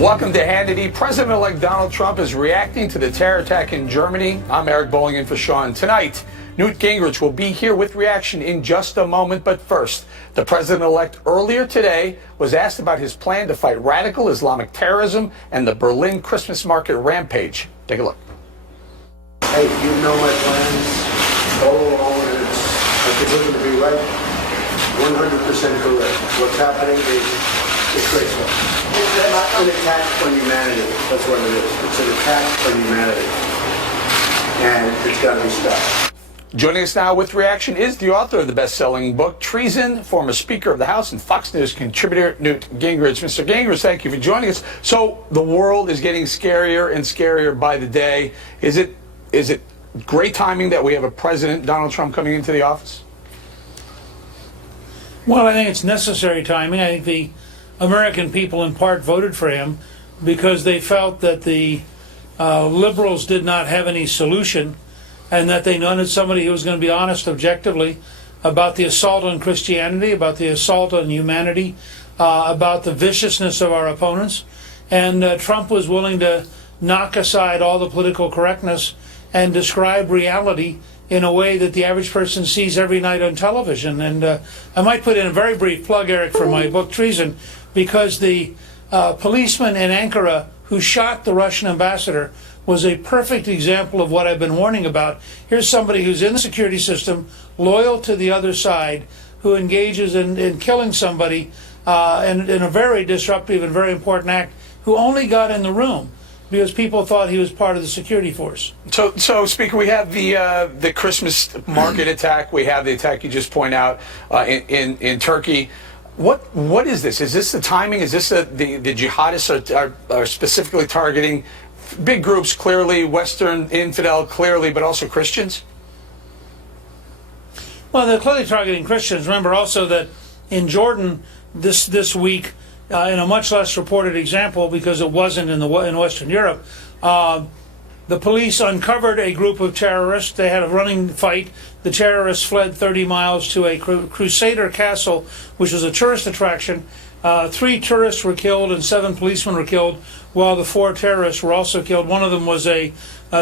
Welcome to Hannity. President-elect Donald Trump is reacting to the terror attack in Germany. I'm Eric Bowling in for Sean. Tonight, Newt Gingrich will be here with reaction in just a moment. But first, the president-elect earlier today was asked about his plan to fight radical Islamic terrorism and the Berlin Christmas market rampage. Take a look. Hey, you know my plans all along, and I consider them to be right, 100% correct. What's happening is disgraceful. It's an attack on humanity. That's what it is. It's an attack on humanity. And it's got to be stopped. Joining us now with reaction is the author of the best-selling book, Treason, former Speaker of the House and Fox News contributor, Newt Gingrich. Mr. Gingrich, thank you for joining us. So the world is getting scarier and scarier by the day. Is it great timing that we have a President, Donald Trump, coming into the office? Well, I think it's necessary timing. I think the American people in part voted for him because they felt that the liberals did not have any solution and that they wanted somebody who was going to be honest objectively about the assault on Christianity, about the assault on humanity, about the viciousness of our opponents. And Trump was willing to knock aside all the political correctness and describe reality in a way that the average person sees every night on television. And I might put in a very brief plug, Eric, for my book, Treason, because the policeman in Ankara who shot the Russian ambassador was a perfect example of what I've been warning about. Here's somebody who's in the security system, loyal to the other side, who engages in killing somebody in a very disruptive and very important act, who only got in the room because people thought he was part of the security force. So Speaker, we have the Christmas market attack. We have the attack you just point out in Turkey. What is this? Is this the timing? Is this the jihadists are specifically targeting big groups, clearly, Western infidel, clearly, but also Christians? Well, they're clearly targeting Christians. Remember also that in Jordan this week, in a much less reported example because it wasn't in Western Europe, the police uncovered a group of terrorists. They had a running fight. The terrorists fled 30 miles to a Crusader castle, which was a tourist attraction. 3 tourists were killed and 7 policemen were killed, while the 4 terrorists were also killed. One of them was a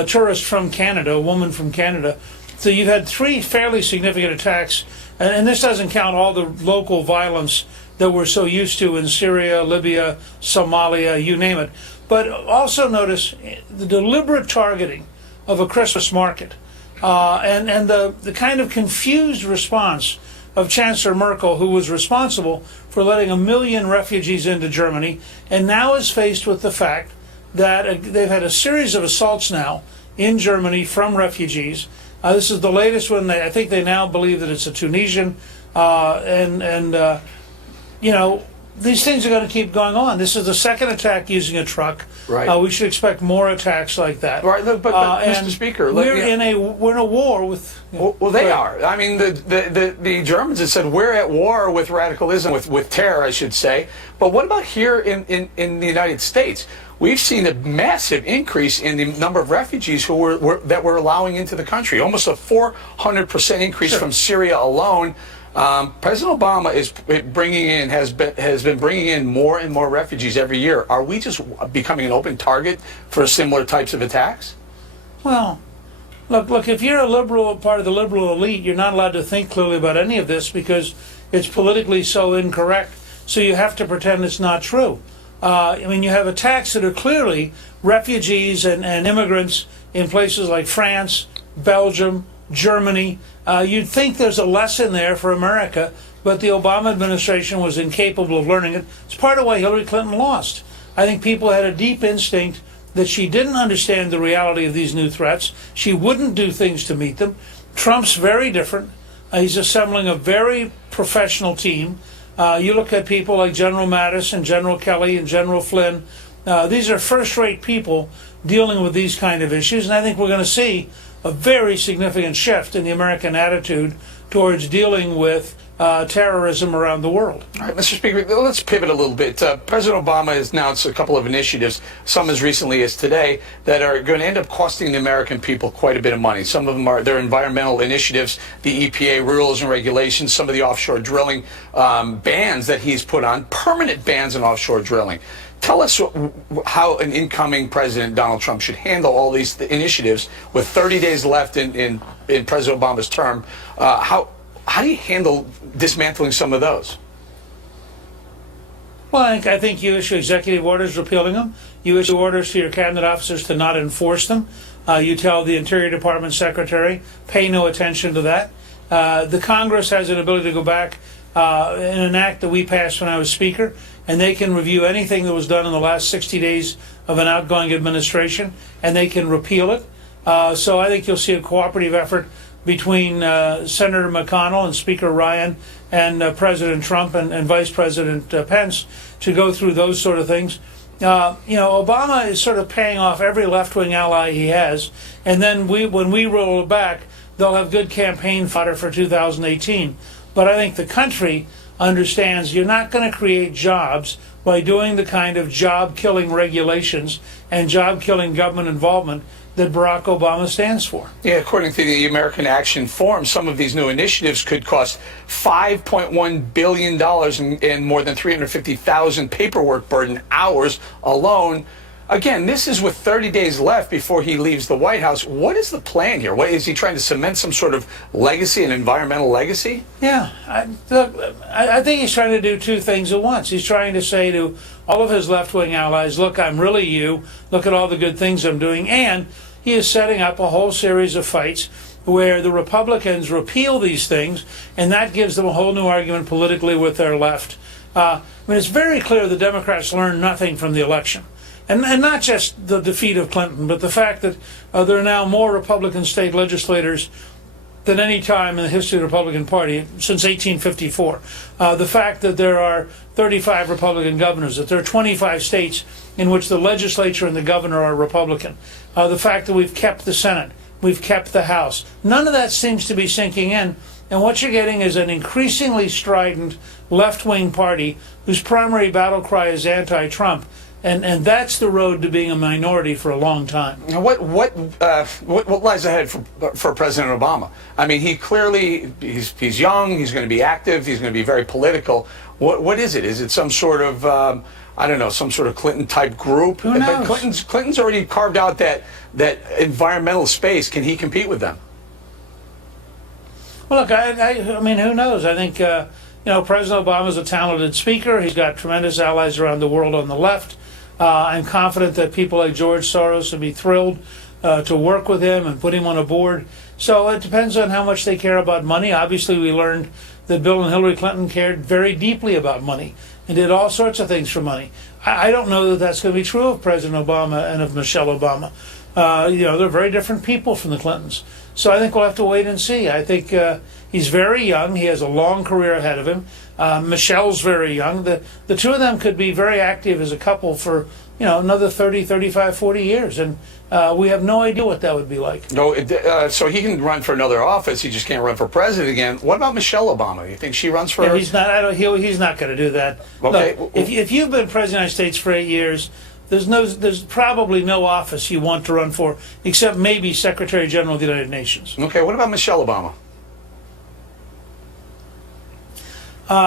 tourist from Canada, a woman from Canada. So you've had 3 fairly significant attacks, and this doesn't count all the local violence that we're so used to in Syria, Libya, Somalia, you name it. But also notice the deliberate targeting of a Christmas market and the kind of confused response of Chancellor Merkel, who was responsible for letting 1 million refugees into Germany, and now is faced with the fact that they've had a series of assaults now in Germany from refugees. This is the latest one. I think they now believe that it's a Tunisian, you know, these things are going to keep going on. This is the second attack using a truck. Right. We should expect more attacks like that. Right. But Mr. Speaker, we're in a war with. Well, they are. I mean, the Germans have said we're at war with radicalism, with terror, I should say. But what about here in the United States? We've seen a massive increase in the number of refugees that we're allowing into the country. Almost a 400% increase from Syria alone. President Obama is has been bringing in more and more refugees every year. Are we just becoming an open target for similar types of attacks? Well, look. If you're a liberal, part of the liberal elite, you're not allowed to think clearly about any of this because it's politically so incorrect. So you have to pretend it's not true. I mean, you have attacks that are clearly refugees and immigrants in places like France, Belgium, Germany. You'd think there's a lesson there for America, but the Obama administration was incapable of learning it. It's part of why Hillary Clinton lost. I think people had a deep instinct that she didn't understand the reality of these new threats. She wouldn't do things to meet them. Trump's very different. He's assembling a very professional team. You look at people like General Mattis and General Kelly and General Flynn. These are first-rate people dealing with these kind of issues, and I think we're going to see a very significant shift in the American attitude towards dealing with terrorism around the world. All right, Mr. Speaker, let's pivot a little bit. President Obama has announced a couple of initiatives, some as recently as today, that are going to end up costing the American people quite a bit of money. Some of them are their environmental initiatives, the EPA rules and regulations, some of the offshore drilling bans that he's put on, permanent bans on offshore drilling. Tell us how an incoming President, Donald Trump, should handle all these initiatives with 30 days left in President Obama's term. How do you handle dismantling some of those? Well, I think you issue executive orders repealing them. You issue orders to your cabinet officers to not enforce them. You tell the Interior Department secretary, pay no attention to that. The Congress has an ability to go back in an act that we passed when I was Speaker, and they can review anything that was done in the last 60 days of an outgoing administration, and they can repeal it. So I think you'll see a cooperative effort between Senator McConnell and Speaker Ryan and President Trump and Vice President Pence to go through those sort of things. Obama is sort of paying off every left-wing ally he has, and then when we roll it back, they'll have good campaign fodder for 2018. But I think the country understands you're not going to create jobs by doing the kind of job-killing regulations and job-killing government involvement that Barack Obama stands for. Yeah, according to the American Action Forum, some of these new initiatives could cost $5.1 billion and more than 350,000 paperwork burden hours alone. Again, this is with 30 days left before he leaves the White House. What is the plan here? What, is he trying to cement some sort of legacy, an environmental legacy? Yeah, I think he's trying to do two things at once. He's trying to say to all of his left-wing allies, look, I'm really you. Look at all the good things I'm doing. And he is setting up a whole series of fights where the Republicans repeal these things, and that gives them a whole new argument politically with their left. It's very clear the Democrats learned nothing from the election. And not just the defeat of Clinton, but the fact that there are now more Republican state legislators than any time in the history of the Republican Party since 1854. The fact that there are 35 Republican governors, that there are 25 states in which the legislature and the governor are Republican. The fact that we've kept the Senate, we've kept the House. None of that seems to be sinking in. And what you're getting is an increasingly strident left-wing party whose primary battle cry is anti-Trump. And that's the road to being a minority for a long time. Now, what lies ahead for President Obama? I mean, he's young. He's going to be active. He's going to be very political. What is it? Is it some sort of some sort of Clinton type group? Who knows? But Clinton's already carved out that environmental space. Can he compete with them? Well, look, I mean, who knows? I think President Obama's a talented speaker. He's got tremendous allies around the world on the left. I'm confident that people like George Soros would be thrilled to work with him and put him on a board. So it depends on how much they care about money. Obviously, we learned that Bill and Hillary Clinton cared very deeply about money and did all sorts of things for money. I don't know that that's going to be true of President Obama and of Michelle Obama. They're very different people from the Clintons. So I think we'll have to wait and see. I think he's very young. He has a long career ahead of him. Michelle's very young. The two of them could be very active as a couple for another 30, 35, 40 years. And we have no idea what that would be like. No, so he can run for another office. He just can't run for president again. What about Michelle Obama? You think she runs for? Yeah, he's not. He's not going to do that. Okay. Look, if you've been president of the United States for 8 years, there's probably no office you want to run for, except maybe Secretary General of the United Nations. Okay. What about Michelle Obama?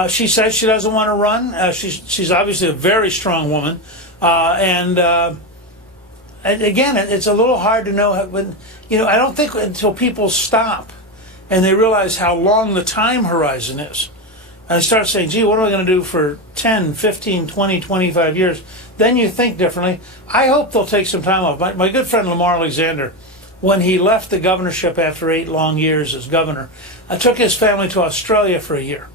She says she doesn't want to run. She's obviously a very strong woman, and again, it's a little hard to know I don't think until people stop and they realize how long the time horizon is, and start saying, gee, what am I going to do for 10, 15, 20, 25 years? Then you think differently. I hope they'll take some time off. My good friend Lamar Alexander, when he left the governorship after 8 long years as governor, took his family to Australia for a year.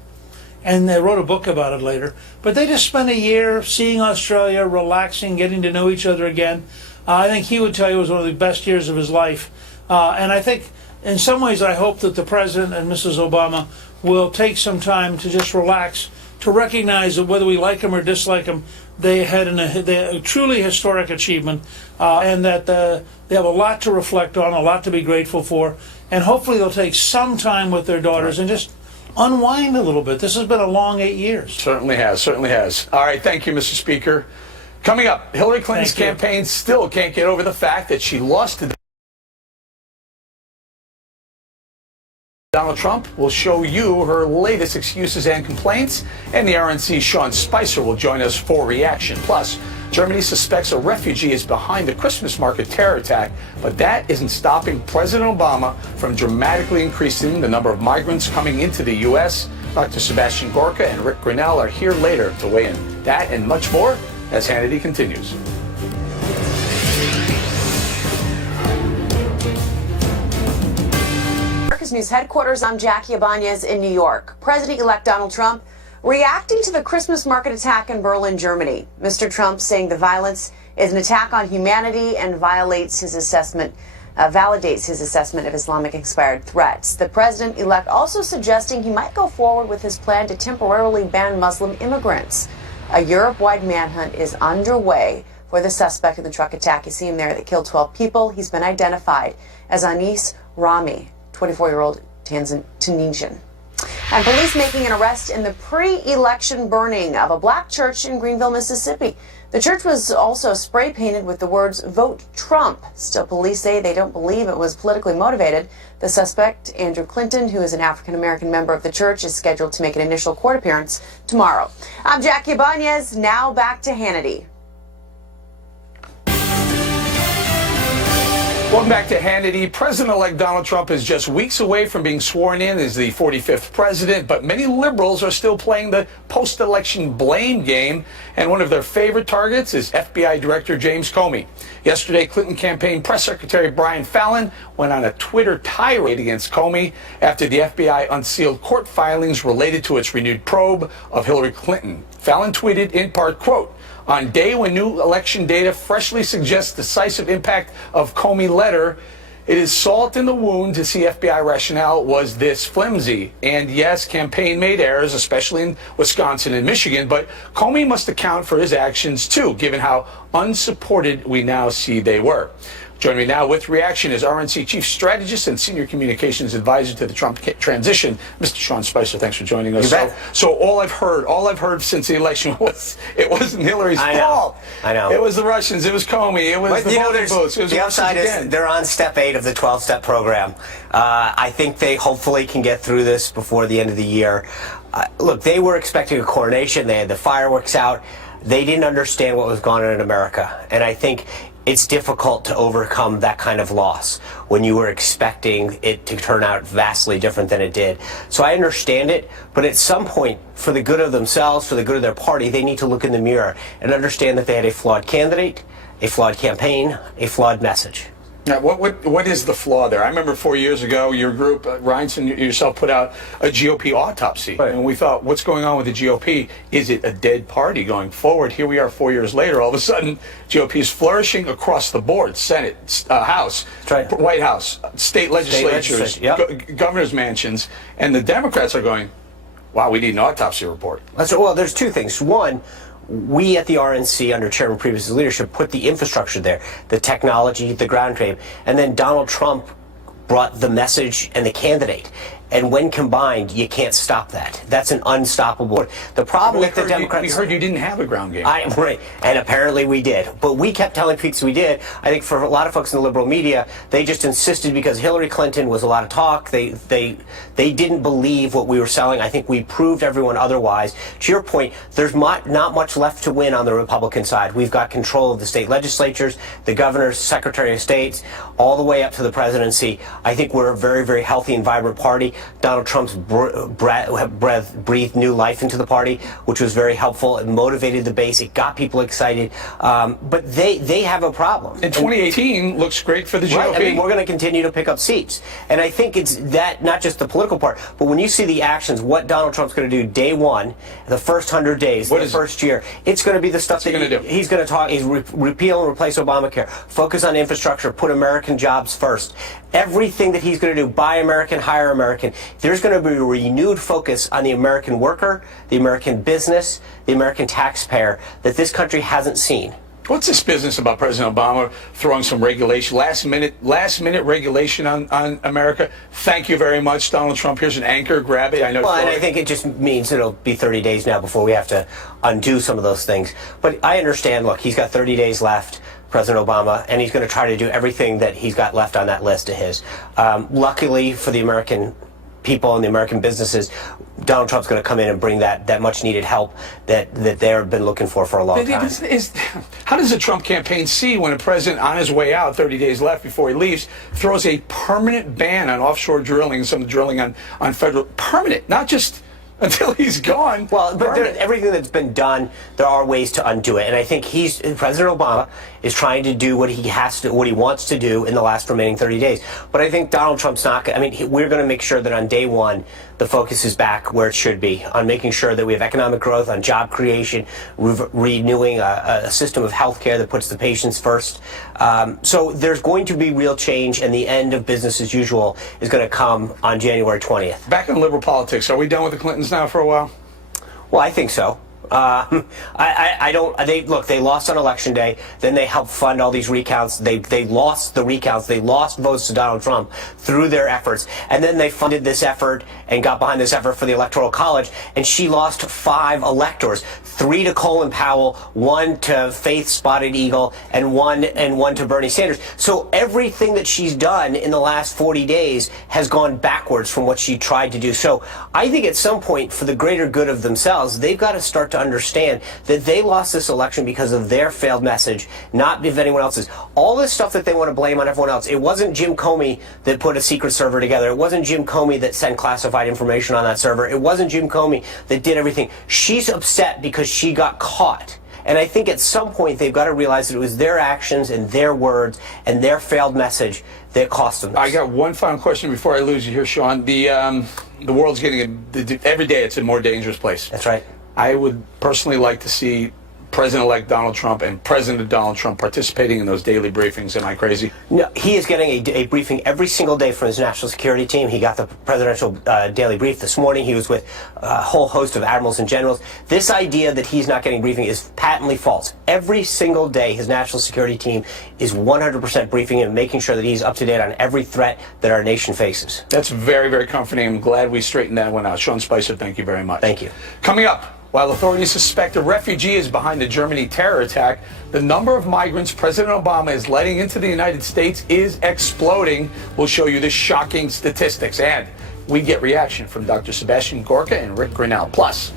And they wrote a book about it later. But they just spent a year seeing Australia, relaxing, getting to know each other again. I think he would tell you it was one of the best years of his life. And I think, in some ways, I hope that the President and Mrs. Obama will take some time to just relax, to recognize that whether we like them or dislike them, they had a truly historic achievement, and that they have a lot to reflect on, a lot to be grateful for. And hopefully they'll take some time with their daughters and just unwind a little bit. This has been a long 8 years. Certainly has. All right, thank you, Mr. Speaker. Coming up, Hillary Clinton's campaign still can't get over the fact that she lost to Donald Trump. Will show you her latest excuses and complaints, and the RNC's Sean Spicer will join us for reaction. Plus, Germany suspects a refugee is behind the Christmas market terror attack, but that isn't stopping President Obama from dramatically increasing the number of migrants coming into the U.S. Dr. Sebastian Gorka and Rick Grinnell are here later to weigh in. That and much more as Hannity continues. News headquarters. I'm Jackie Ibanez in New York. President-elect Donald Trump reacting to the Christmas market attack in Berlin, Germany. Mr. Trump saying the violence is an attack on humanity and validates his assessment of Islamic-inspired threats. The president-elect also suggesting he might go forward with his plan to temporarily ban Muslim immigrants. A Europe-wide manhunt is underway for the suspect in the truck attack. You see him there that killed 12 people. He's been identified as Anis Rami, 24-year-old Tunisian. And police making an arrest in the pre-election burning of a black church in Greenville, Mississippi. The church was also spray painted with the words "Vote Trump." Still, police say they don't believe it was politically motivated. The suspect, Andrew Clinton, who is an African-American member of the church, is scheduled to make an initial court appearance tomorrow. I'm Jackie Ibanez. Now back to Hannity. Welcome back to Hannity. President-elect Donald Trump is just weeks away from being sworn in as the 45th president, but many liberals are still playing the post-election blame game, and one of their favorite targets is FBI Director James Comey. Yesterday, Clinton campaign press secretary Brian Fallon went on a Twitter tirade against Comey after the FBI unsealed court filings related to its renewed probe of Hillary Clinton. Fallon tweeted in part, quote, "On day when new election data freshly suggests decisive impact of Comey letter, it is salt in the wound to see FBI rationale was this flimsy. And yes, campaign made errors, especially in Wisconsin and Michigan, but Comey must account for his actions too, given how unsupported we now see they were." Joining me now with reaction is RNC Chief Strategist and Senior Communications Advisor to the Trump transition, Mr. Sean Spicer. Thanks for joining us. So all I've heard since the election was it wasn't Hillary's fault. I know. It was the Russians. It was Comey. It was the voting booths. It was the upside is they're on step 8 of the 12-step program. I think they hopefully can get through this before the end of the year. Look, they were expecting a coronation. They had the fireworks out. They didn't understand what was going on in America, and I think it's difficult to overcome that kind of loss when you were expecting it to turn out vastly different than it did. So I understand it, but at some point, for the good of themselves, for the good of their party, they need to look in the mirror and understand that they had a flawed candidate, a flawed campaign, a flawed message. Now, what is the flaw there? I remember 4 years ago, your group, Reinson, yourself, put out a GOP autopsy. Right. And we thought, what's going on with the GOP? Is it a dead party going forward? Here we are 4 years later. All of a sudden, GOP is flourishing across the board. Senate, House, right. White House, state legislatures, governor's mansions. And the Democrats are going, wow, we need an autopsy report. Well, there's two things. One, we at the RNC, under Chairman Priebus's leadership, put the infrastructure there, the technology, the ground game, and then Donald Trump brought the message and the candidate. And when combined, you can't stop that. That's an unstoppable. The problem with the Democrats... We heard you didn't have a ground game. Right, and apparently we did. But we kept telling folks we did. I think for a lot of folks in the liberal media, they just insisted because Hillary Clinton was a lot of talk. They didn't believe what we were selling. I think we proved everyone otherwise. To your point, there's not much left to win on the Republican side. We've got control of the state legislatures, the governors, secretary of states, all the way up to the presidency. I think we're a very, very healthy and vibrant party. Donald Trump's breathed new life into the party, which was very helpful. It motivated the base. It got people excited. But they have a problem. And 2018 looks great for the GOP. Right. I mean, we're going to continue to pick up seats. And I think it's that, not just the political part, but when you see the actions, what Donald Trump's going to do day one, the first 100 days, the first year, it's going to be the stuff that he's going to talk. He's repeal and replace Obamacare, focus on infrastructure, put American jobs first. Everything that he's going to do, buy American, hire American, there's going to be a renewed focus on the American worker, the American business, the American taxpayer that this country hasn't seen. What's this business about President Obama throwing some regulation, last minute regulation on America? Thank you very much, Donald Trump. Here's an anchor, grab it. I know. Well, and I think it just means it'll be 30 days now before we have to undo some of those things. But I understand, look, he's got 30 days left, President Obama, and he's going to try to do everything that he's got left on that list of his. Luckily for the American people and the American businesses, Donald Trump's going to come in and bring that much needed help that they've been looking for a long time. How does the Trump campaign see when a president on his way out, 30 days left before he leaves, throws a permanent ban on offshore drilling, some drilling on federal, permanent, not just until he's gone. Well, but everything that's been done, there are ways to undo it, and I think President Obama is trying to do what he wants to do in the last remaining 30 days. But I think Donald Trump's not. I mean, we're going to make sure that on day one, the focus is back where it should be, on making sure that we have economic growth, on job creation, renewing a system of health care that puts the patients first. So there's going to be real change, and the end of business as usual is going to come on January 20th. Back in liberal politics, are we done with the Clintons now for a while? Well, I think so. I don't. They lost on election day. Then they helped fund all these recounts. They lost the recounts. They lost votes to Donald Trump through their efforts. And then they funded this effort and got behind this effort for the Electoral College. And she lost 5 electors: 3 to Colin Powell, 1 to Faith Spotted Eagle, and one to Bernie Sanders. So everything that she's done in the last 40 days has gone backwards from what she tried to do. So I think at some point, for the greater good of themselves, they've got to start to understand that they lost this election because of their failed message, not of anyone else's. All this stuff that they want to blame on everyone else, it wasn't Jim Comey that put a secret server together. It wasn't Jim Comey that sent classified information on that server. It wasn't Jim Comey that did everything. She's upset because she got caught. And I think at some point they've got to realize that it was their actions and their words and their failed message that cost them this. I got one final question before I lose you here, Sean. The world's getting every day it's a more dangerous place. That's right. I would personally like to see President-elect Donald Trump and President Donald Trump participating in those daily briefings. Am I crazy? No, he is getting a briefing every single day from his national security team. He got the presidential daily brief this morning. He was with a whole host of admirals and generals. This idea that he's not getting briefing is patently false. Every single day, his national security team is 100% briefing him, making sure that he's up to date on every threat that our nation faces. That's very, very comforting. I'm glad we straightened that one out. Sean Spicer, thank you very much. Thank you. Coming up, while authorities suspect a refugee is behind the Germany terror attack, the number of migrants President Obama is letting into the United States is exploding. We'll show you the shocking statistics, and we get reaction from Dr. Sebastian Gorka and Rick Grinnell. Plus,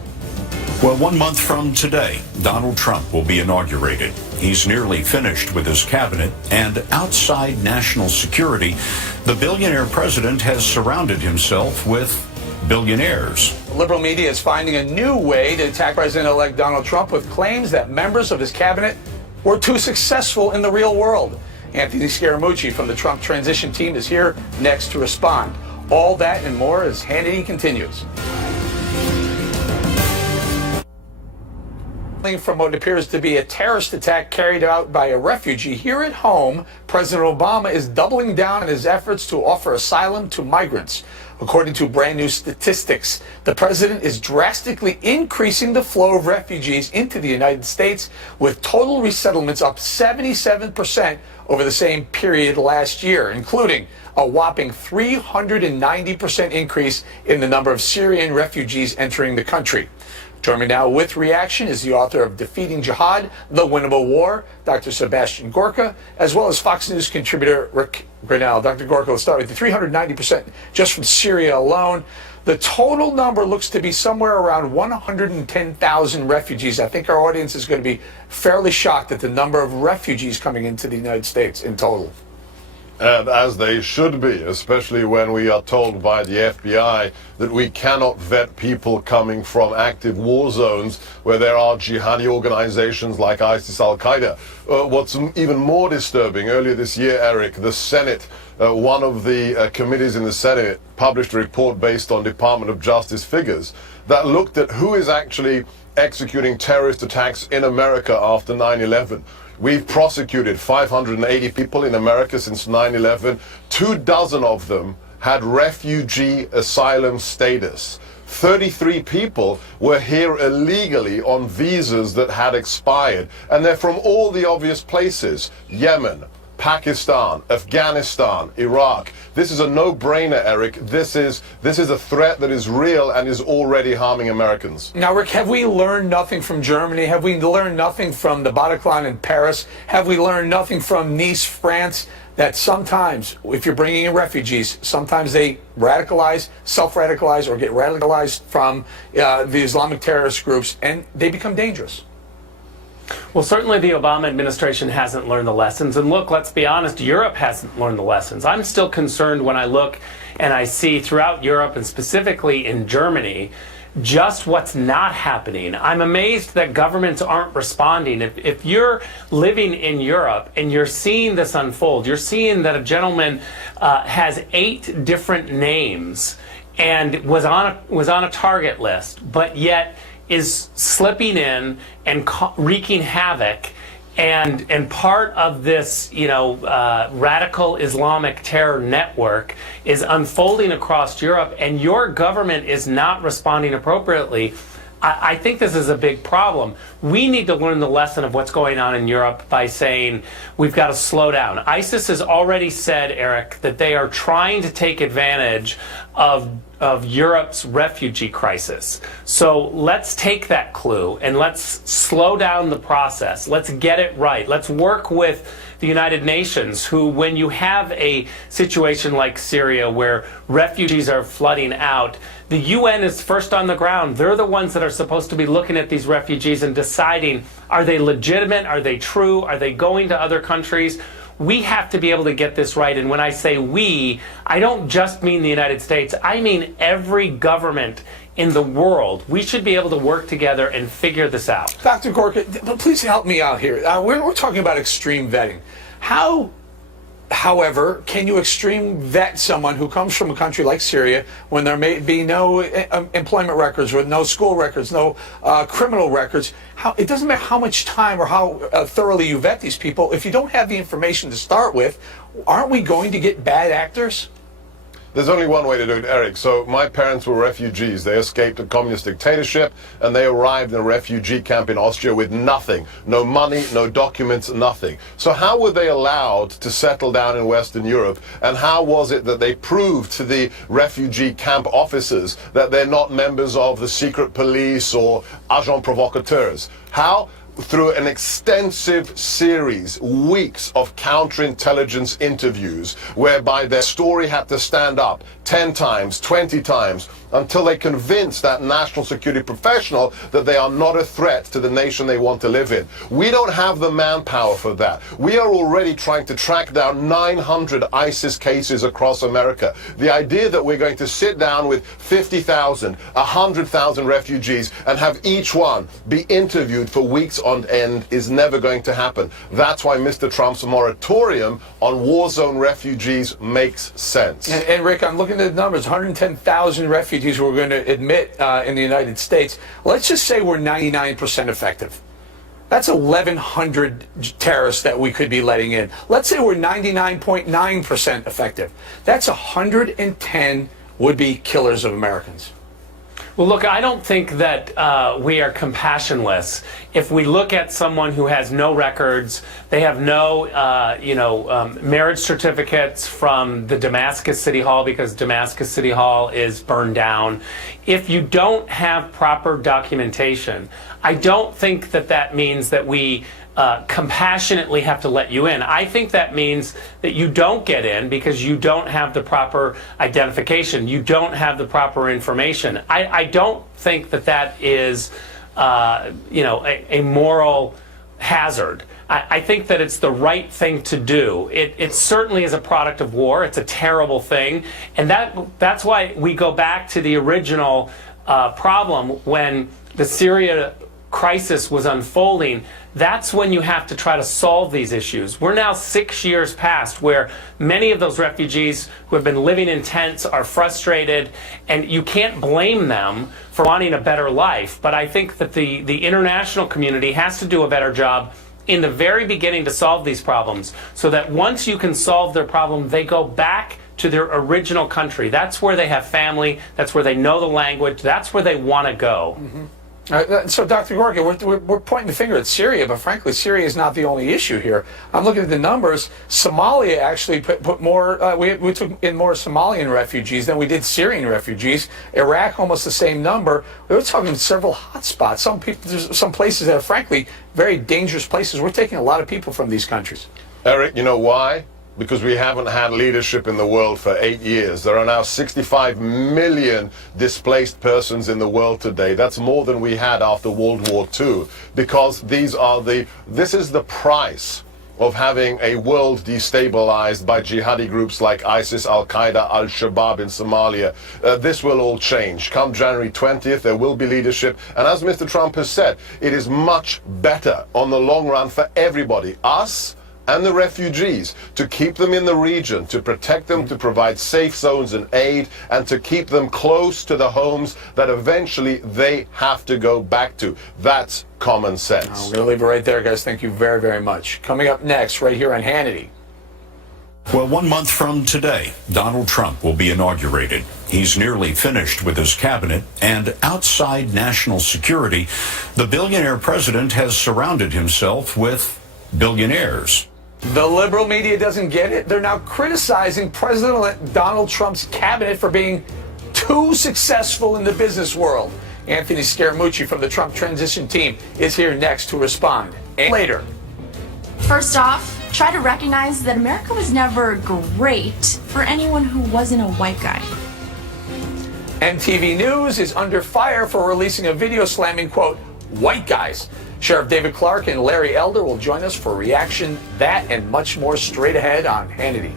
well, 1 month from today, Donald Trump will be inaugurated. He's nearly finished with his cabinet, and outside national security, the billionaire president has surrounded himself with billionaires. The liberal media is finding a new way to attack President-elect Donald Trump with claims that members of his cabinet were too successful in the real world. Anthony Scaramucci from the Trump transition team is here next to respond. All that and more as Hannity continues. From what appears to be a terrorist attack carried out by a refugee here at home, President Obama is doubling down on his efforts to offer asylum to migrants. According to brand new statistics, the president is drastically increasing the flow of refugees into the United States, with total resettlements up 77% over the same period last year, including a whopping 390% increase in the number of Syrian refugees entering the country. Joining me now with reaction is the author of Defeating Jihad, The Winnable War, Dr. Sebastian Gorka, as well as Fox News contributor Rick Grinnell. Dr. Gorka, let's start with the 390% just from Syria alone. The total number looks to be somewhere around 110,000 refugees. I think our audience is going to be fairly shocked at the number of refugees coming into the United States in total. And as they should be, especially when we are told by the FBI that we cannot vet people coming from active war zones where there are jihadi organizations like ISIS, Al-Qaeda. What's even more disturbing, earlier this year, Eric, the Senate, one of the committees in the Senate published a report based on Department of Justice figures that looked at who is actually executing terrorist attacks in America after 9/11. We've prosecuted 580 people in America since 9/11. 24 of them had refugee asylum status. 33 people were here illegally on visas that had expired. And they're from all the obvious places: Yemen, Pakistan, Afghanistan, Iraq. This is a no-brainer, Eric. This is a threat that is real and is already harming Americans. Now, Rick, have we learned nothing from Germany? Have we learned nothing from the Bataclan in Paris? Have we learned nothing from Nice, France? That sometimes, if you're bringing in refugees, sometimes they radicalize, self-radicalize, or get radicalized from the Islamic terrorist groups, and they become dangerous. Well, certainly the Obama administration hasn't learned the lessons. And look, let's be honest, Europe hasn't learned the lessons. I'm still concerned when I look and I see throughout Europe, and specifically in Germany, just what's not happening. I'm amazed that governments aren't responding. If you're living in Europe and you're seeing this unfold, you're seeing that a gentleman has 8 different names and was on a target list, but yet is slipping in and wreaking havoc, and part of this, radical Islamic terror network is unfolding across Europe, and your government is not responding appropriately. I think this is a big problem. We need to learn the lesson of what's going on in Europe by saying we've got to slow down. ISIS has already said, Eric, that they are trying to take advantage of Europe's refugee crisis. So let's take that clue and let's slow down the process. Let's get it right. Let's work with the United Nations, who, when you have a situation like Syria where refugees are flooding out, the UN is first on the ground. They're the ones that are supposed to be looking at these refugees and deciding, are they legitimate? Are they true? Are they going to other countries? We have to be able to get this right. And when I say we, I don't just mean the United States. I mean every government in the world. We should be able to work together and figure this out. Dr. Gorka, please help me out here. We're talking about extreme vetting. How, however, can you extreme vet someone who comes from a country like Syria when there may be no employment records, with no school records, no criminal records? It doesn't matter how much time or how thoroughly you vet these people. If you don't have the information to start with, aren't we going to get bad actors? There's only one way to do it, Eric. So my parents were refugees. They escaped a communist dictatorship, and they arrived in a refugee camp in Austria with nothing. No money, no documents, nothing. So how were they allowed to settle down in Western Europe? And how was it that they proved to the refugee camp officers that they're not members of the secret police or agents provocateurs? How? Through an extensive series, weeks of counterintelligence interviews, whereby their story had to stand up 10 times, 20 times, until they convinced that national security professional that they are not a threat to the nation they want to live in. We don't have the manpower for that. We are already trying to track down 900 ISIS cases across America. The idea that we're going to sit down with 50,000, 100,000 refugees and have each one be interviewed for weeks on end is never going to happen. That's why Mr. Trump's moratorium on war zone refugees makes sense. And Rick, I'm looking at the numbers, 110,000 refugees we're going to admit in the United States. Let's just say we're 99% effective. That's 1,100 terrorists that we could be letting in. Let's say we're 99.9% effective. That's 110 would-be killers of Americans. Well, look, I don't think that we are compassionless. If we look at someone who has no records, they have no, marriage certificates from the Damascus City Hall, because Damascus City Hall is burned down. If you don't have proper documentation, I don't think that that means that we compassionately have to let you in. I think that means that you don't get in because you don't have the proper identification. You don't have the proper information. I don't think that that is, a moral hazard. I think that it's the right thing to do. It certainly is a product of war. It's a terrible thing. And that's why we go back to the original problem when the Syria crisis was unfolding. That's when you have to try to solve these issues. We're now 6 years past where many of those refugees who have been living in tents are frustrated, and you can't blame them for wanting a better life. But I think that the international community has to do a better job in the very beginning to solve these problems, so that once you can solve their problem, they go back to their original country. That's where they have family. That's where they know the language. That's where they want to go. Mm-hmm. So, Dr. Gorka, we're pointing the finger at Syria, but frankly, Syria is not the only issue here. I'm looking at the numbers. Somalia actually put more, we took in more Somalian refugees than we did Syrian refugees. Iraq, almost the same number. We were talking several hotspots. Some places that are, frankly, very dangerous places. We're taking a lot of people from these countries. Eric, you know why? Because we haven't had leadership in the world for 8 years. There are now 65 million displaced persons in the world today. That's more than we had after World War II. Because this is the price of having a world destabilized by jihadi groups like ISIS, Al-Qaeda, Al-Shabaab in Somalia. This will all change. Come January 20th, there will be leadership. And as Mr. Trump has said, it is much better on the long run for everybody, us and the refugees, to keep them in the region, to protect them, to provide safe zones and aid, and to keep them close to the homes that eventually they have to go back to. That's common sense. We're going to leave it right there, guys. Thank you very, very much. Coming up next, right here on Hannity. Well, 1 month from today, Donald Trump will be inaugurated. He's nearly finished with his cabinet, and outside national security, the billionaire president has surrounded himself with billionaires. The liberal media doesn't get it. They're now criticizing President Donald Trump's cabinet for being too successful in the business world. Anthony Scaramucci from the Trump transition team is here next to respond. And later. First off, try to recognize that America was never great for anyone who wasn't a white guy. MTV News is under fire for releasing a video slamming, quote, white guys. Sheriff David Clark and Larry Elder will join us for reaction, that and much more straight ahead on Hannity.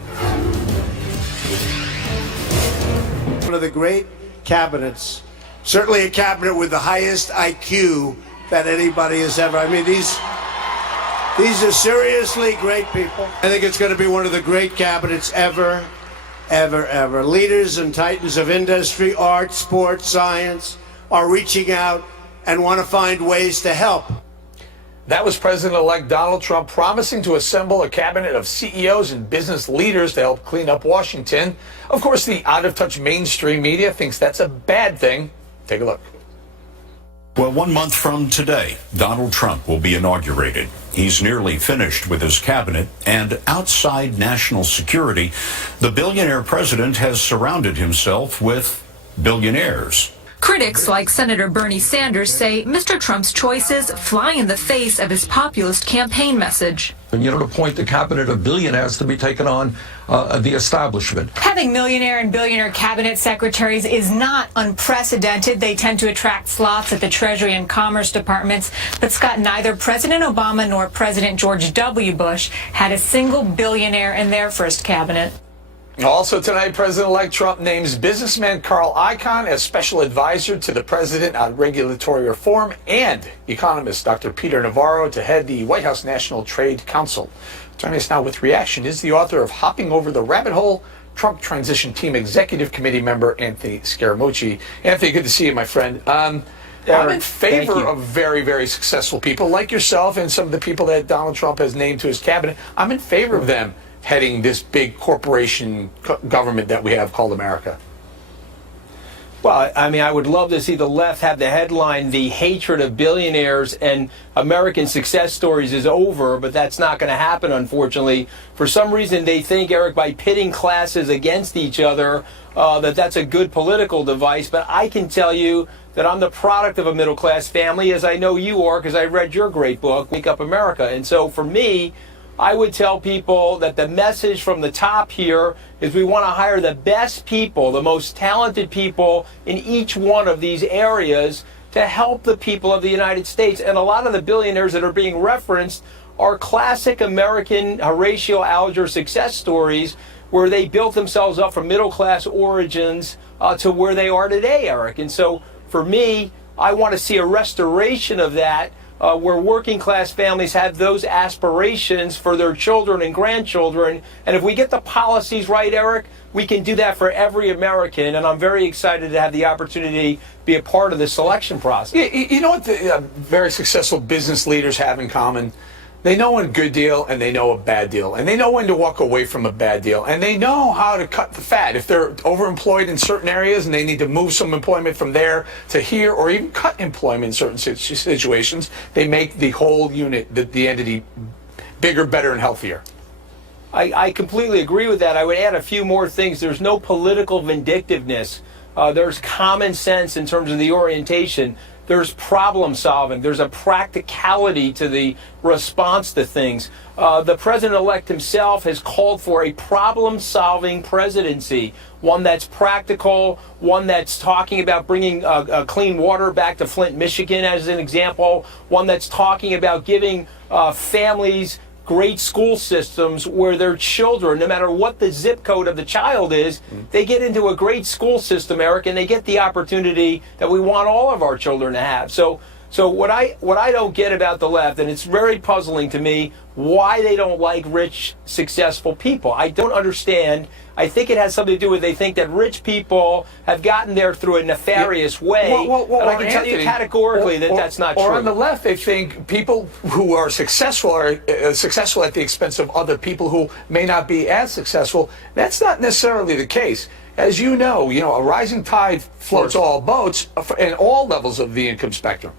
One of the great cabinets, certainly a cabinet with the highest IQ that anybody has ever. I mean, these are seriously great people. I think it's going to be one of the great cabinets ever, ever, ever. Leaders and titans of industry, art, sports, science are reaching out and want to find ways to help. That was President-elect Donald Trump promising to assemble a cabinet of CEOs and business leaders to help clean up Washington. Of course, the out-of-touch mainstream media thinks that's a bad thing. Take a look. Well, 1 month from today, Donald Trump will be inaugurated. He's nearly finished with his cabinet, and outside national security, the billionaire president has surrounded himself with billionaires. Critics like Senator Bernie Sanders say Mr. Trump's choices fly in the face of his populist campaign message. And to appoint the cabinet of billionaires to be taken on the establishment. Having millionaire and billionaire cabinet secretaries is not unprecedented. They tend to attract slots at the Treasury and Commerce departments. But Scott, neither President Obama nor President George W. Bush had a single billionaire in their first cabinet. Also tonight, President-elect Trump names businessman Carl Icahn as special advisor to the president on regulatory reform, and economist Dr. Peter Navarro to head the White House National Trade Council. Joining us now with reaction is the author of Hopping Over the Rabbit Hole, Trump Transition Team Executive Committee member Anthony Scaramucci. Anthony, good to see you, my friend. I'm in favor of very, very successful people like yourself and some of the people that Donald Trump has named to his cabinet. I'm in favor of them heading this big corporation government that we have called America. Well, I mean, I would love to see the left have the headline, "The hatred of billionaires and American success stories is over," but that's not going to happen, unfortunately. For some reason, they think, Eric, by pitting classes against each other, that's a good political device. But I can tell you that I'm the product of a middle-class family, as I know you are, because I read your great book, Wake Up America. And so for me, I would tell people that the message from the top here is we want to hire the best people, the most talented people in each one of these areas to help the people of the United States. And a lot of the billionaires that are being referenced are classic American Horatio Alger success stories where they built themselves up from middle-class origins to where they are today, Eric. And so for me, I want to see a restoration of that, where working class families have those aspirations for their children and grandchildren. And if we get the policies right, Eric, we can do that for every American. And I'm very excited to have the opportunity to be a part of the selection process. You know what the very successful business leaders have in common? They know a good deal and they know a bad deal. And they know when to walk away from a bad deal. And they know how to cut the fat. If they're overemployed in certain areas and they need to move some employment from there to here, or even cut employment in certain situations, they make the whole unit, the entity, bigger, better, and healthier. I completely agree with that. I would add a few more things. There's no political vindictiveness. There's common sense in terms of the orientation. There's problem solving. There's a practicality to the response to things. The president-elect himself has called for a problem-solving presidency, one that's practical, one that's talking about bringing clean water back to Flint, Michigan, as an example, one that's talking about giving families great school systems where their children, no matter what the zip code of the child is, they get into a great school system, Eric, and they get the opportunity that we want all of our children to have. So what I don't get about the left, and it's very puzzling to me, why they don't like rich, successful people. I don't understand. I think it has something to do with they think that rich people have gotten there through a nefarious way. And I can tell you categorically that that's not true. Or on the left, they think people who are successful at the expense of other people who may not be as successful. That's not necessarily the case. As you know, a rising tide floats all boats in all levels of the income spectrum.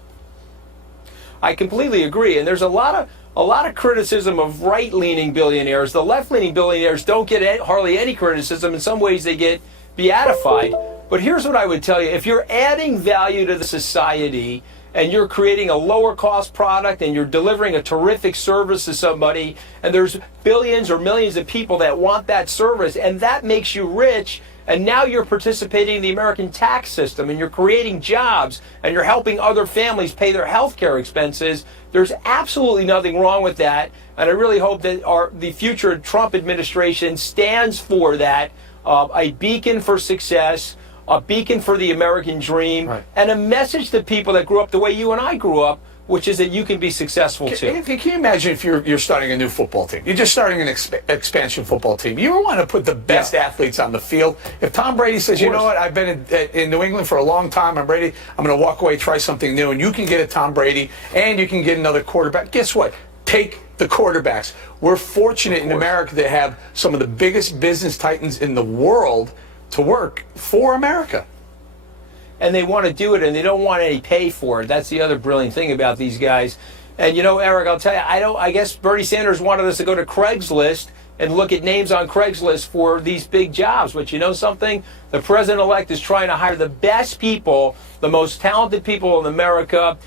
I completely agree, and there's a lot of criticism of right-leaning billionaires. The left-leaning billionaires don't get hardly any criticism. In some ways, they get beatified. But here's what I would tell you: if you're adding value to the society and you're creating a lower-cost product and you're delivering a terrific service to somebody, and there's billions or millions of people that want that service, and that makes you rich. And now you're participating in the American tax system, and you're creating jobs, and you're helping other families pay their health care expenses. There's absolutely nothing wrong with that. And I really hope that the future Trump administration stands for that, a beacon for success, a beacon for the American dream, right, and a message to people that grew up the way you and I grew up, which is that you can be successful too. Can you imagine if you're starting a new football team? You're just starting an expansion football team. You want to put the best athletes on the field. If Tom Brady says, you know what, I've been in New England for a long time, I'm going to walk away, try something new, and you can get a Tom Brady and you can get another quarterback, guess what? Take the quarterbacks. We're fortunate in America to have some of the biggest business titans in the world to work for America. And they want to do it, and they don't want any pay for it. That's the other brilliant thing about these guys. And Eric, I'll tell you, I guess Bernie Sanders wanted us to go to Craigslist and look at names on Craigslist for these big jobs. But you know something? The president-elect is trying to hire the best people, the most talented people in America.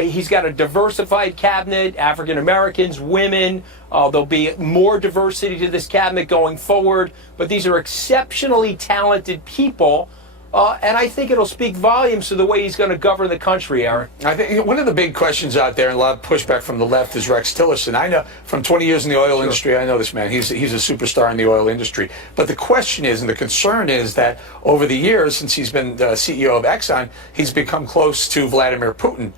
He's got a diversified cabinet, African Americans, women. There'll be more diversity to this cabinet going forward. But these are exceptionally talented people. And I think it'll speak volumes to the way he's going to govern the country, Aaron. I think one of the big questions out there, and a lot of pushback from the left, is Rex Tillerson. I know from 20 years in the oil industry, I know this man. He's a superstar in the oil industry. But the question is, and the concern is, that over the years, since he's been the CEO of Exxon, he's become close to Vladimir Putin.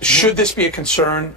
Should this be a concern?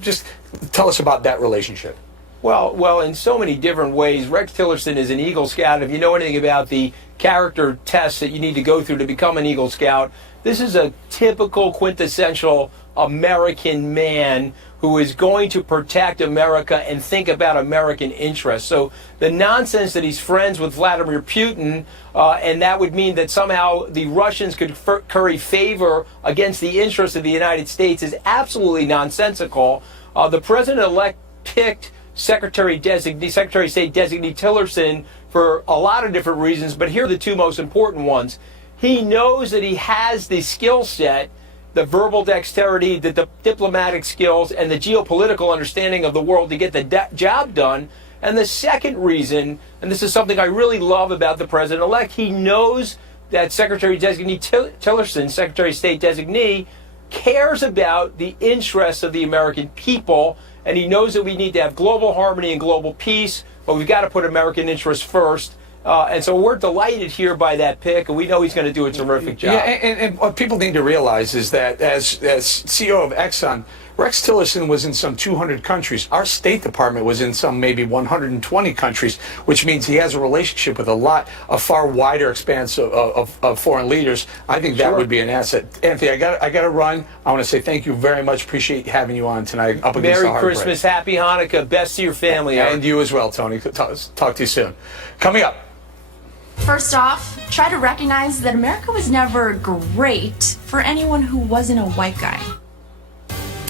Just tell us about that relationship. Well, in so many different ways. Rex Tillerson is an Eagle Scout. If you know anything about the character tests that you need to go through to become an Eagle Scout, this is a typical, quintessential American man who is going to protect America and think about American interests. So the nonsense that he's friends with Vladimir Putin, and that would mean that somehow the Russians could curry favor against the interests of the United States, is absolutely nonsensical. The president-elect picked Secretary of State designee Tillerson for a lot of different reasons, but here are the two most important ones. He knows that he has the skill set, the verbal dexterity, the diplomatic skills, and the geopolitical understanding of the world to get the job done. And the second reason, and this is something I really love about the president-elect, he knows that Secretary designee Tillerson, Secretary of State designee, cares about the interests of the American people, and he knows that we need to have global harmony and global peace, but we've got to put American interests first. And so we're delighted here by that pick, and we know he's going to do a terrific job. Yeah, and what people need to realize is that as CEO of Exxon, Rex Tillerson was in some 200 countries. Our State Department was in some maybe 120 countries, which means he has a relationship with a far wider expanse of foreign leaders. I think that would be an asset. Anthony, I got to run. I want to say thank you very much. Appreciate having you on tonight. Up against the Merry hard Christmas, break. Happy Hanukkah, best to your family. And you as well, Tony. Talk to you soon. Coming up. First off, try to recognize that America was never great for anyone who wasn't a white guy.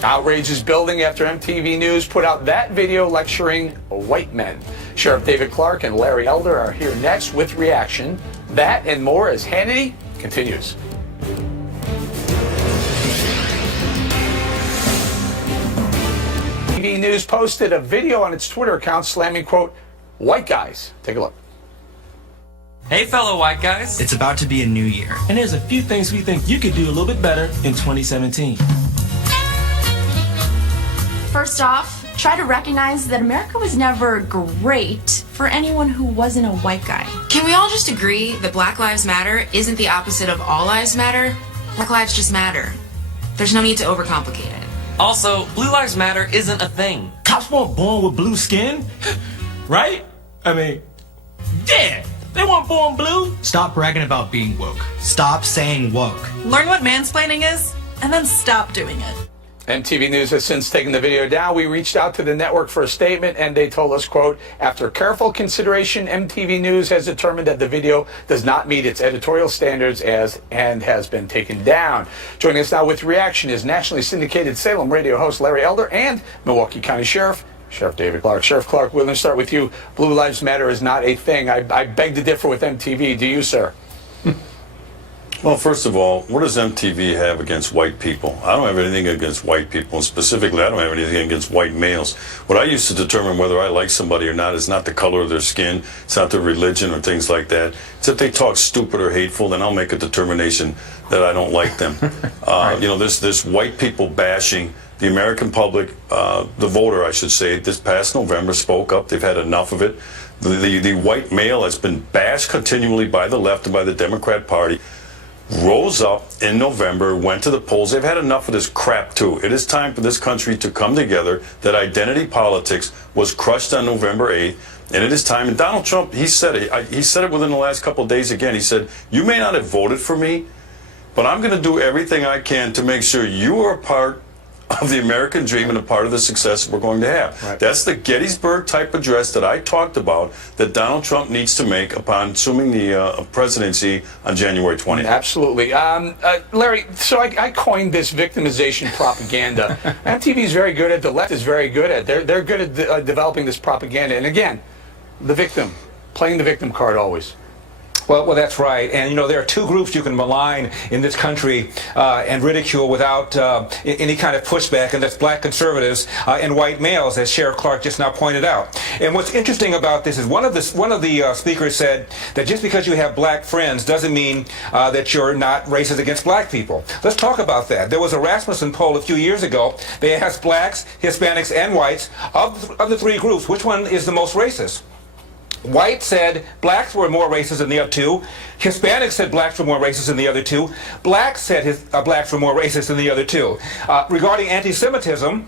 Outrage is building after MTV News put out that video lecturing white men. Sheriff David Clark and Larry Elder are here next with reaction. That and more as Hannity continues. MTV News posted a video on its Twitter account slamming, quote, white guys. Take a look. Hey, fellow white guys. It's about to be a new year. And there's a few things we think you could do a little bit better in 2017. First off, try to recognize that America was never great for anyone who wasn't a white guy. Can we all just agree that Black Lives Matter isn't the opposite of All Lives Matter? Black lives just matter. There's no need to overcomplicate it. Also, Blue Lives Matter isn't a thing. Cops weren't born with blue skin, right? I mean, yeah, they weren't born blue. Stop bragging about being woke. Stop saying woke. Learn what mansplaining is, and then stop doing it. MTV News has since taken the video down. We reached out to the network for a statement, and they told us, quote, after careful consideration, MTV News has determined that the video does not meet its editorial standards and has been taken down. Joining us now with reaction is nationally syndicated Salem radio host Larry Elder and Milwaukee County Sheriff David Clark. Sheriff Clark, we're going to start with you. Blue Lives Matter is not a thing. I beg to differ with MTV. Do you, sir? Well, first of all, what does MTV have against white people? I don't have anything against white people, and specifically, I don't have anything against white males. What I use to determine whether I like somebody or not is not the color of their skin, it's not their religion or things like that. It's if they talk stupid or hateful, then I'll make a determination that I don't like them. You know, this white people bashing. The American public, the voter, I should say, this past November spoke up. They've had enough of it. The white male has been bashed continually by the left and by the Democrat Party. Rose up in November, went to the polls. They've had enough of this crap, too. It is time for this country to come together. That identity politics was crushed on November 8th, and it is time. And Donald Trump, he said it within the last couple of days again. He said, you may not have voted for me, but I'm going to do everything I can to make sure you are a part of the American dream and a part of the success we're going to have. Right. That's the Gettysburg type address that I talked about that Donald Trump needs to make upon assuming the presidency on January 20th. Absolutely. Larry, so I coined this victimization propaganda. MTV is very good at, the left is very good at, they're good at developing this propaganda. And again, the victim, playing the victim card always. Well, that's right. And, you know, there are two groups you can malign in this country and ridicule without any kind of pushback, and that's black conservatives and white males, as Sheriff Clark just now pointed out. And what's interesting about this is one of the speakers said that just because you have black friends doesn't mean that you're not racist against black people. Let's talk about that. There was a Rasmussen poll a few years ago. They asked blacks, Hispanics, and whites, of the three groups, which one is the most racist? White said blacks were more racist than the other two. Hispanics said blacks were more racist than the other two. Blacks said blacks were more racist than the other two. Regarding anti-Semitism,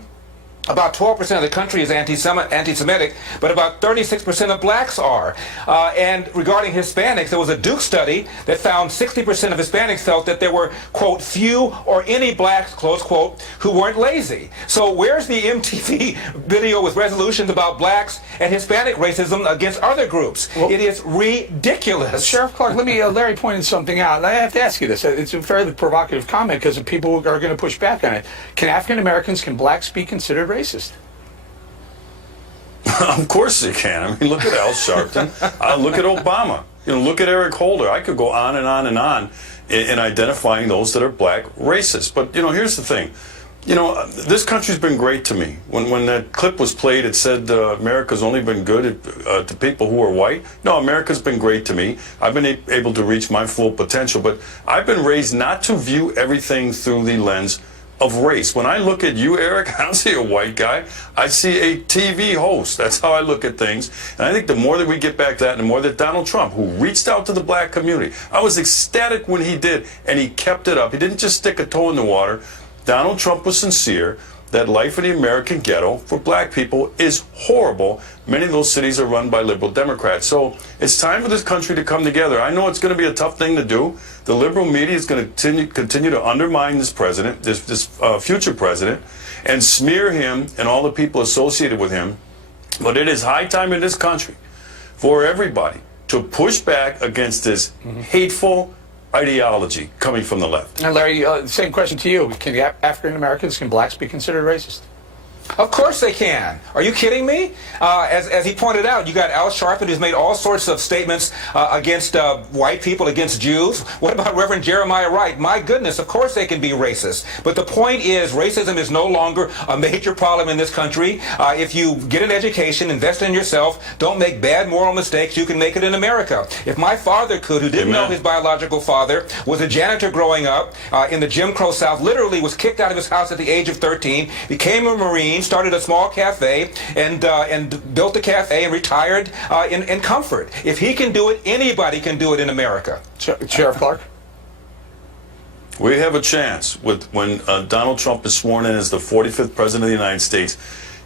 about 12% of the country is anti-Semitic, but about 36% of blacks are. And regarding Hispanics, there was a Duke study that found 60% of Hispanics felt that there were, quote, few or any blacks, close quote, who weren't lazy. So where's the MTV video with resolutions about blacks and Hispanic racism against other groups? Well, it is ridiculous. Sheriff Clark, let me, Larry pointed something out. I have to ask you this. It's a fairly provocative comment because people are going to push back on it. Can African Americans, can blacks be considered racist? Of course they can. I mean, look at Al Sharpton. Look at Obama. You know, look at Eric Holder. I could go on and on and on in identifying those that are black racists. But, you know, here's the thing. You know, this country's been great to me. When that clip was played, it said America's only been good to people who are white. No, America's been great to me. I've been able to reach my full potential. But I've been raised not to view everything through the lens of race. When I look at you, Eric, I don't see a white guy. I see a TV host. That's how I look at things. And I think the more that we get back to that, and the more that Donald Trump, who reached out to the black community, I was ecstatic when he did, and he kept it up. He didn't just stick a toe in the water. Donald Trump was sincere. that life in the American ghetto for black people is horrible. Many of those cities are run by liberal Democrats. So it's time for this country to come together. I know it's going to be a tough thing to do. The liberal media is going to continue to undermine this president, this future president, and smear him and all the people associated with him. But it is high time in this country for everybody to push back against this hateful ideology coming from the left. And Larry, same question to you. Can African Americans, can blacks be considered racist? Of course they can. Are you kidding me? As he pointed out, you got Al Sharpton, who's made all sorts of statements against white people, against Jews. What about Reverend Jeremiah Wright? My goodness, of course they can be racist. But the point is, racism is no longer a major problem in this country. If you get an education, invest in yourself, don't make bad moral mistakes, you can make it in America. If my father could, who didn't know his biological father, was a janitor growing up in the Jim Crow South, literally was kicked out of his house at the age of 13, became a Marine, started a small cafe, and built a cafe and retired in comfort. If he can do it, anybody can do it in America. Sheriff Clark? We have a chance when Donald Trump is sworn in as the 45th president of the United States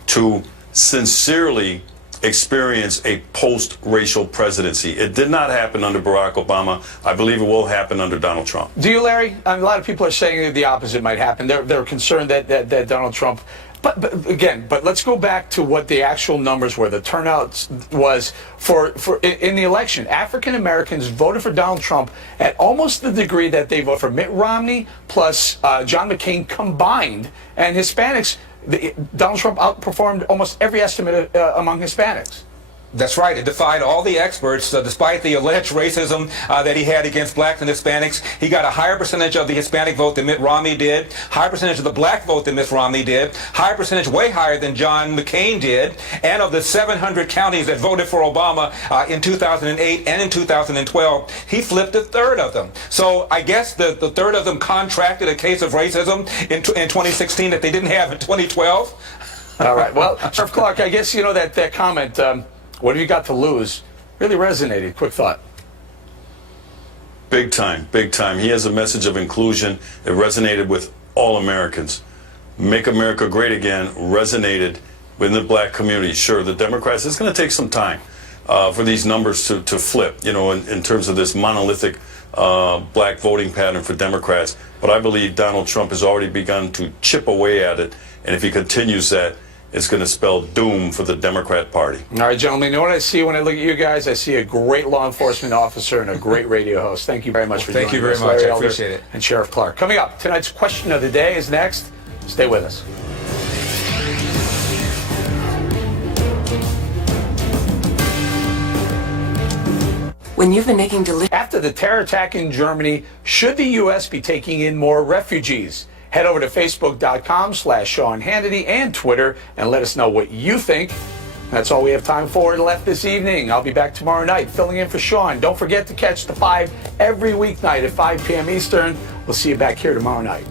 to sincerely experience a post-racial presidency. It did not happen under Barack Obama. I believe it will happen under Donald Trump. Do you, Larry? A lot of people are saying that the opposite might happen. They're concerned that Donald Trump... But again, let's go back to what the actual numbers were. The turnout was in the election. African Americans voted for Donald Trump at almost the degree that they voted for Mitt Romney plus John McCain combined, and Hispanics. Donald Trump outperformed almost every estimate among Hispanics. That's right. It defied all the experts. Despite the alleged racism that he had against blacks and Hispanics, he got a higher percentage of the Hispanic vote than Mitt Romney did, higher percentage of the black vote than Mitt Romney did, higher percentage, way higher than John McCain did, and of the 700 counties that voted for Obama in 2008 and in 2012, he flipped a third of them. So I guess the third of them contracted a case of racism in 2016 that they didn't have in 2012. All right. Well, Sheriff Clark, I guess you know that comment, what have you got to lose, really resonated. Quick thought. Big time, big time. He has a message of inclusion that resonated with all Americans. Make America Great Again resonated within the black community. Sure, the Democrats, it's going to take some time for these numbers to flip, you know, in terms of this monolithic black voting pattern for Democrats. But I believe Donald Trump has already begun to chip away at it. And if he continues that, it's going to spell doom for the Democrat Party. All right, gentlemen, you know what I see when I look at you guys? I see a great law enforcement officer and a great radio host. Thank you very much for joining us. Thank you very much. I appreciate it. And Sheriff Clark. Coming up, tonight's question of the day is next. Stay with us. When you've been making After the terror attack in Germany, should the U.S. be taking in more refugees? Head over to Facebook.com/Sean Hannity and Twitter and let us know what you think. That's all we have time for left this evening. I'll be back tomorrow night filling in for Sean. Don't forget to catch The 5 every weeknight at 5 p.m. Eastern. We'll see you back here tomorrow night.